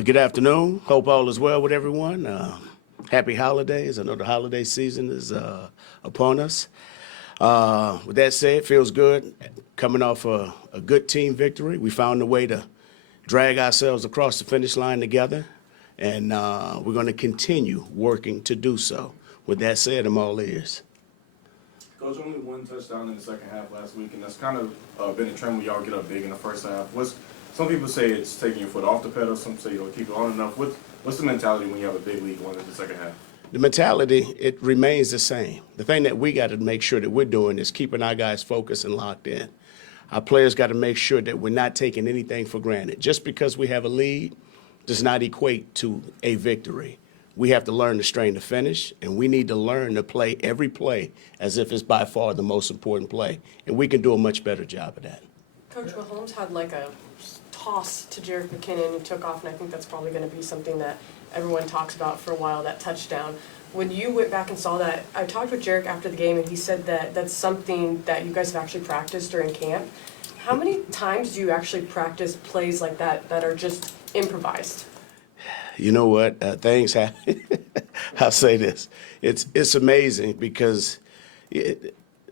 Good afternoon. Hope all is well with everyone. Happy holidays. I know the holiday season is upon us. With that said, feels good coming off a good team victory. We found a way to drag ourselves across the finish line together, and we're going to continue working to do so. With that said, I'm all ears. Coach, only one touchdown in the second half last week, and that's kind of been a trend when y'all get up big in the first half. Some people say it's taking your foot off the pedal. Some say you'll keep it on enough. What's the mentality when you have a big lead going into the second half? The mentality, it remains the same. The thing that we got to make sure that we're doing is keeping our guys focused and locked in. Our players got to make sure that we're not taking anything for granted. Just because we have a lead does not equate to a victory. We have to learn to strain to finish, and we need to learn to play every play as if it's by far the most important play. And we can do a much better job of that. Coach, Mahomes had like a toss to Jerick McKinnon and took off, and I think that's probably going to be something that everyone talks about for a while, that touchdown. When you went back and saw that, I talked with Jerick after the game, and he said that that's something that you guys have actually practiced during camp. How many times do you actually practice plays like that that are just improvised? You know what? Things happen. I'll say this. It's amazing because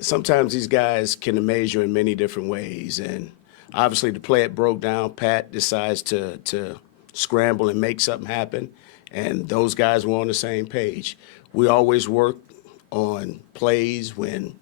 sometimes these guys can amaze you in many different ways. And obviously the play it broke down, Pat decides to scramble and make something happen. And those guys were on the same page. We always work on plays when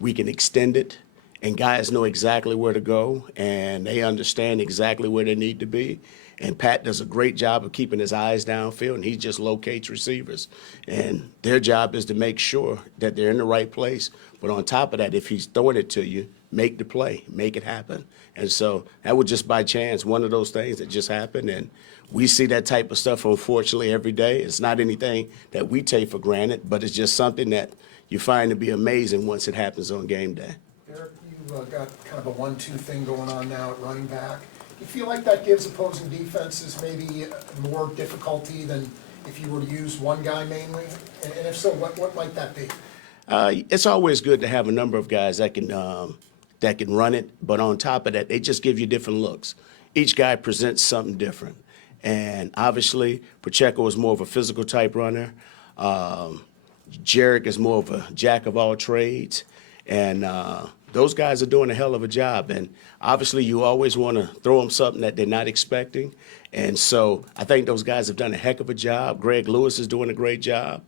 we can extend it and guys know exactly where to go and they understand exactly where they need to be. And Pat does a great job of keeping his eyes downfield, and he just locates receivers. And their job is to make sure that they're in the right place. But on top of that, if he's throwing it to you, make the play, make it happen. And so that was just by chance one of those things that just happened. And we see that type of stuff, unfortunately, every day. It's not anything that we take for granted, but it's just something that you find to be amazing once it happens on game day. Eric, you've got kind of a 1-2 thing going on now at running back. Do you feel like that gives opposing defenses maybe more difficulty than if you were to use one guy mainly? And if so, what might that be? It's always good to have a number of guys that can run it, but on top of that, they just give you different looks. Each guy presents something different. And obviously, Pacheco is more of a physical type runner. Jerick is more of a jack of all trades. And those guys are doing a hell of a job. And obviously, you always want to throw them something that they're not expecting. And so I think those guys have done a heck of a job. Greg Lewis is doing a great job.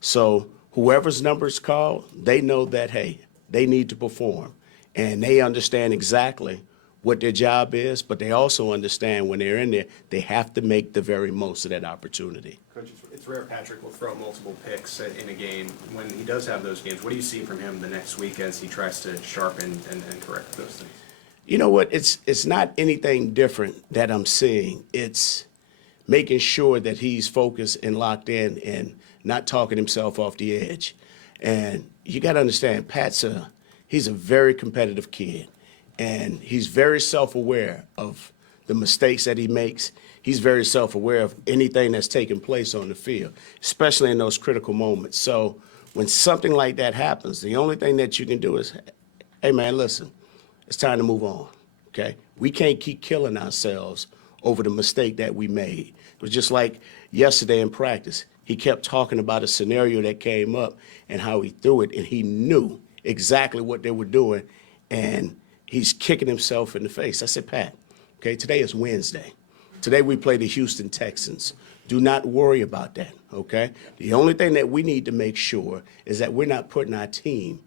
So whoever's number's called, they know that, hey, they need to perform. And they understand exactly what their job is, but they also understand when they're in there, they have to make the very most of that opportunity. Coach, it's rare Patrick will throw multiple picks in a game. When he does have those games, what do you see from him the next week as he tries to sharpen and correct those things? You know what? It's not anything different that I'm seeing. It's making sure that he's focused and locked in and not talking himself off the edge. And you got to understand, he's a very competitive kid. And he's very self-aware of the mistakes that he makes. He's very self-aware of anything that's taking place on the field, especially in those critical moments. So when something like that happens, the only thing that you can do is, hey, man, listen, it's time to move on, okay? We can't keep killing ourselves over the mistake that we made. It was just like yesterday in practice. He kept talking about a scenario that came up and how he threw it, and he knew exactly what they were doing, and he's kicking himself in the face. I said, Pat, okay, today is Wednesday. Today we play the Houston Texans. Do not worry about that, okay? The only thing that we need to make sure is that we're not putting our team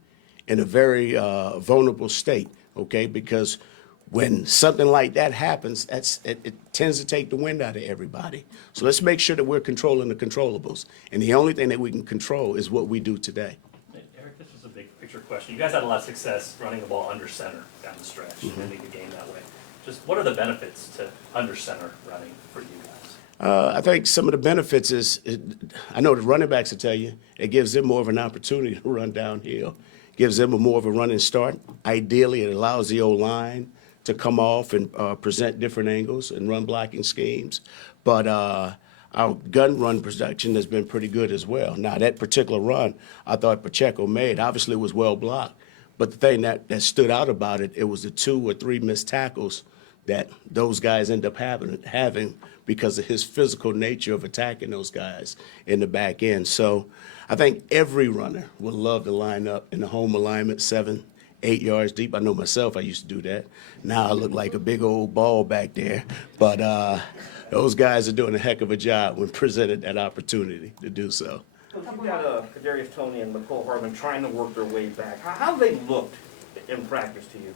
in a very vulnerable state, okay? Because when something like that happens, it tends to take the wind out of everybody. So let's make sure that we're controlling the controllables. And the only thing that we can control is what we do today. Eric, this is a big picture question. You guys had a lot of success running the ball under center down the stretch, ending the game that way. Just what are the benefits to under center running for you guys? I think some of the benefits is, I know the running backs will tell you, it gives them more of an opportunity to run downhill. Gives them more of a running start. Ideally, it allows the O-line to come off and present different angles and run blocking schemes. But our gun run production has been pretty good as well. Now, that particular run I thought Pacheco made, obviously was well blocked. But the thing that stood out about it, it was the 2 or 3 missed tackles that those guys end up having because of his physical nature of attacking those guys in the back end. So I think every runner would love to line up in the home alignment 7, 8 yards deep. I know myself, I used to do that. Now I look like a big old ball back there. But those guys are doing a heck of a job when presented that opportunity to do so. You've got Kadarius Toney and McCole Hardman trying to work their way back. How have they looked in practice to you?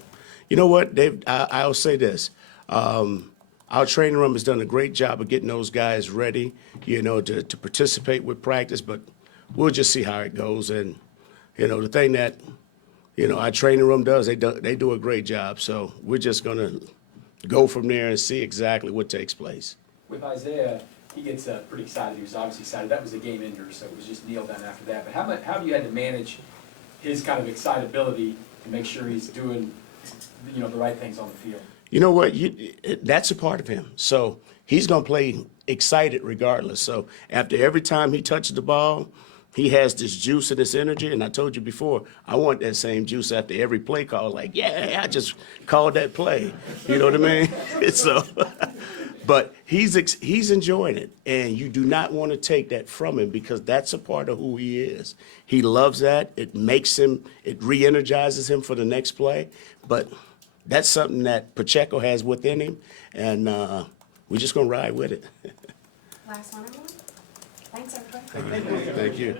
You know what, Dave? I'll say this. Our training room has done a great job of getting those guys ready, to participate with practice, but we'll just see how it goes. And, the thing that, our training room does, they do a great job. So we're just going to go from there and see exactly what takes place. With Isaiah, he gets pretty excited. He was obviously excited. That was a game ender, so it was just kneel down after that. But how have you had to manage his kind of excitability to make sure he's doing, the right things on the field? You know what? That's a part of him. So he's going to play excited regardless. So after every time he touches the ball, he has this juice and this energy. And I told you before, I want that same juice after every play call. Like, yeah, I just called that play. You know what I mean? So, but he's enjoying it. And you do not want to take that from him because that's a part of who he is. He loves that. It re-energizes him for the next play. But that's something that Pacheco has within him, and we're just going to ride with it. Last one, everyone. Thanks, everybody. Thank you.